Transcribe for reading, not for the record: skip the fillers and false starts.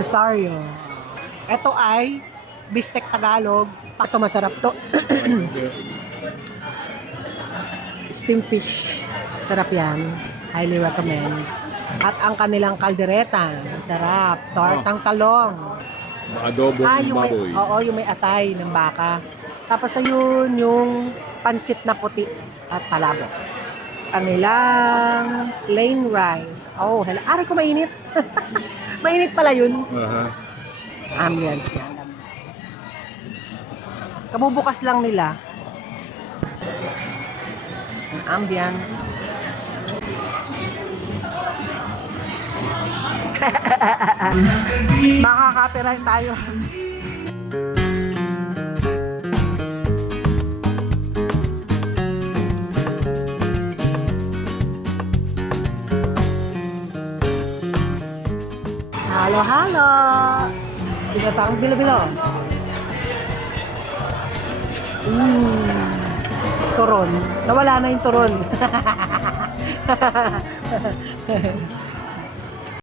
Rosario. Ito ay Bistek Tagalog. Ito masarap to. Steam fish. Sarap yan. Highly recommend. At ang kanilang kaldereta. Sarap. Tortang talong. Adobong Yung may, baboy. oo, yung may atay ng baka. Tapos ayun, yung pansit na puti at palabok. Kanilang plain rice. Oh, hello. Aray ko mainit. Mainit pala yun. Ambience niya. Kabubukas lang nila. Ang ambience. Makaka-copyright tayo. Halo, halo. Binatang bilo-bilo. Turon. Nawala na yung turon.